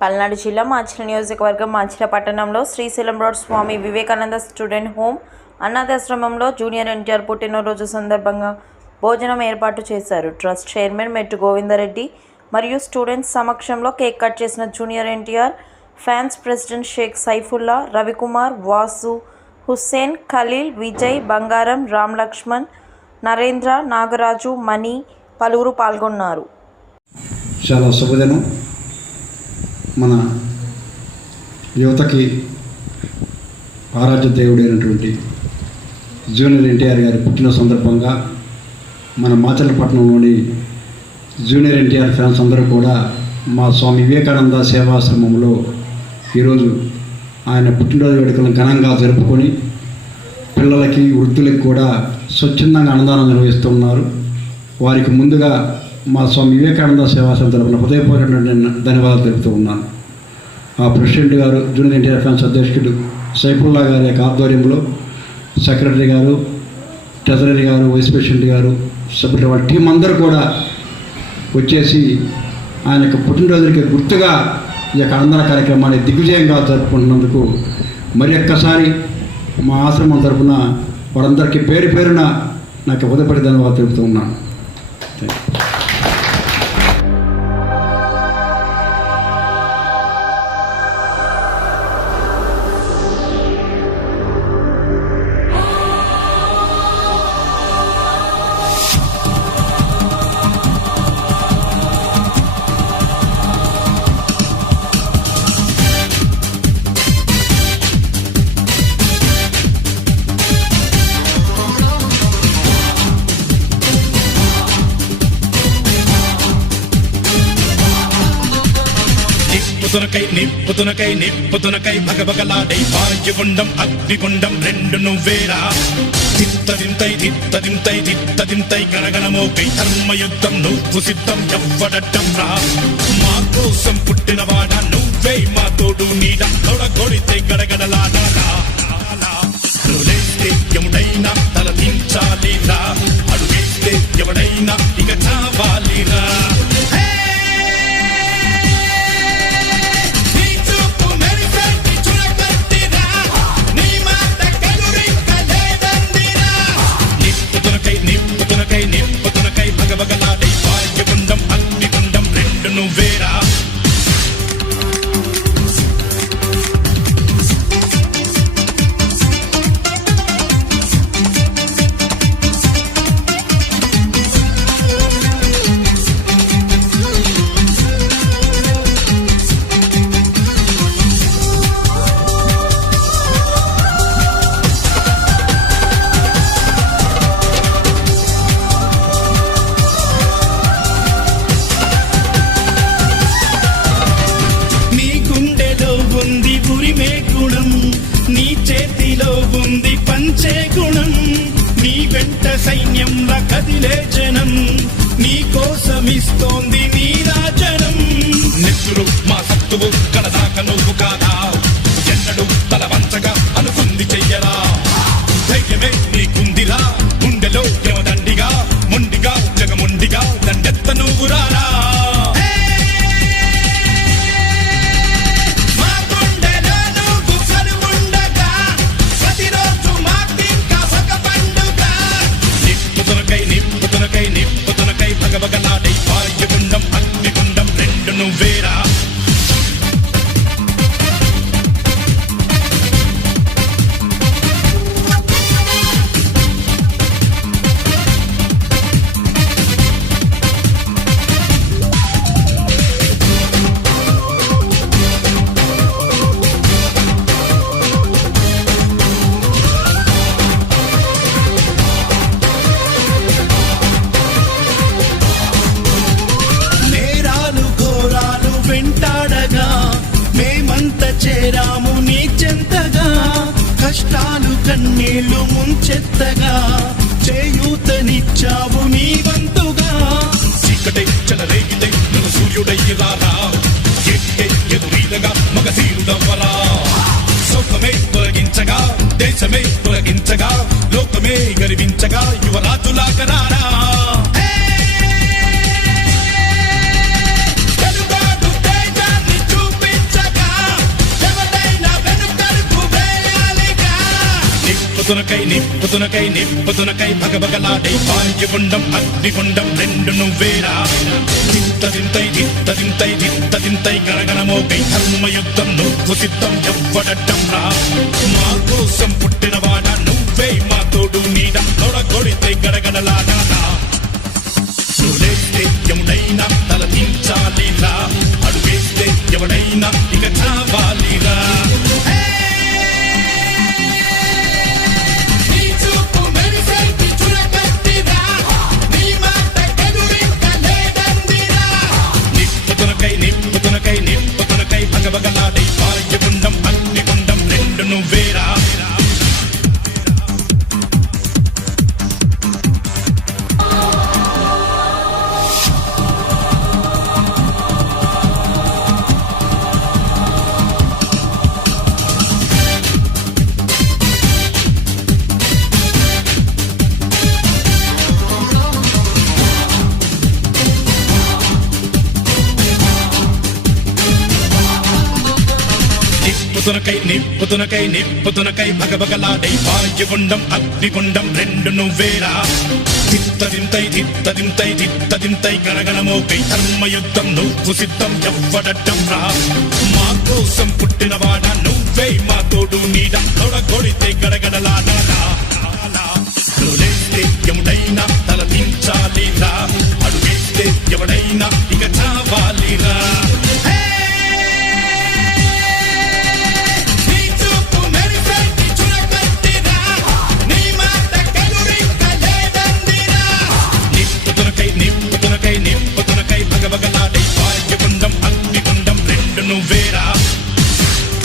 పల్నాడు జిల్లా మాచిల నియోజకవర్గం మాచిల పట్టణంలో Srisailam road Swami Vivekananda student home అనాథాశ్రమంలో junior NTR పుట్టినరోజు సందర్భంగా భోజనం ఏర్పాటు చేశారు. ట్రస్ట్ చైర్మన్ మెట్టు గోవిందరెడ్డి మరియు స్టూడెంట్స్ సమక్షంలో కేక్ కట్ చేసిన junior NTR fans president Shaik Saifulla Ravikumar Vasu Hussain Khalil Vijay Bangaram Ram Lakshman Narendra Nagaraju మణి పలువురు పాల్గొన్నారు. చాలా శుభదినం. మన యువతకి ఆరాధ్య దేవుడైనటువంటి జూనియర్ ఎన్టీఆర్ గారి పుట్టిన సందర్భంగా మన మాచలపట్నంలోని జూనియర్ ఎన్టీఆర్ ఫ్యాన్స్ అందరూ కూడా మా స్వామి వివేకానంద సేవాశ్రమంలో ఈరోజు ఆయన పుట్టినరోజు వేడుకలను ఘనంగా జరుపుకొని పిల్లలకి వృద్ధులకు కూడా స్వచ్ఛందంగా అన్నదానం నిర్వహిస్తున్నారు వారికి ముందుగా మా స్వామి వివేకానంద సేవాసం తరపున హృదయపూర్వకమైన ధన్యవాదాలు తెలుపుతూ ఉన్నాను. ఆ ప్రెసిడెంట్ గారు జూనియర్ ఎన్టీఆర్ ఫ్యాన్స్ అధ్యక్షుడు సైఫుల్లా గారి యొక్క ఆధ్వర్యంలో సెక్రటరీ గారు ట్రెజరీ గారు వైస్ ప్రెసిడెంట్ గారు సభ్యులు వాళ్ళ టీం అందరూ కూడా వచ్చేసి ఆయన యొక్క పుట్టినరోజుకి గుర్తుగా ఈ యొక్క అనందన కార్యక్రమాన్ని దిగ్విజయంగా జరుపుకుంటున్నందుకు మరి ఒక్కసారి మా ఆశ్రమం తరపున వారందరికీ పేరు పేరున నాకు ఉదయపడి ధన్యవాదాలు తెలుపుతూ ఉన్నాను. నిప్పుతునకై నిప్పుతునకై నిప్పుతునకై భగభగలాడై వాయుగుండం అగ్నిగుండం రెండు నువ్వేరా. తిత్తదింతై తిత్తదింతై తిత్తదింతై గణగణమోకై ధర్మయుద్ధం నువ్వు సిద్ధం ఎవ్వడట్టం రా మా కోసం పుట్టినవాడ నువ్వే మా తోడు నీడ తొడగొడితే గడగడలాడా ఎవడైనా తల దించాలి రా అడుగేస్తే ఎవడైనా ఇక జనం నీ కోసమిస్తోంది కన్నీళ్ళు ముంచెత్తగా చేయూతనిచ్చావు నీ వంతుగా. చీకటై చెలరేగితే నువ్వు సూర్యుడయ్యి రారా ఎట్టే మగ మగధీరుడవ్వరా సౌఖమే తొలగించగా దేశమే తొలగించగా లోకమే గర్వించగా యువరాజులాగరారా నిప్పుతునకై నిప్పుతునకై నిప్పుతునకై భగభగలాడే పాండ్యగుండం అగ్నిగుండం రెండు నువ్వేరా. దింత దింతై దింత దింతై దింత దింతై గణగణమోకై ధర్మయుద్ధం నువ్వు సిద్ధం ఎవ్వడట్టం రా. మా కోసం పుట్టినవాడ నువ్వే మా తోడు నీడ నొడగొడితే గడగడలాడాలా ఎవడైనా తల దించాలిరా అడుగేస్తే ఎవడైనా ఇక చావాలిరా. నిప్పుతునకై నిప్పుతునకై నిప్పుతునకై భగభగలాడై వాయుగుండం అగ్నిగుండం రెండు నువ్వేరా. తిత్తదింతై తిత్తదింతై తిత్తదింతై గణగణమోకై ధర్మయుద్ధం నువ్వు సిద్ధం ఎవ్వడటం రా మా కోసం పుట్టినవాడ నువ్వే మా తోడు నీడ తొడగొడితే గడగడలాడా ఎవడైనా తల దించాలి రా అడుగైతే ఎవడైనా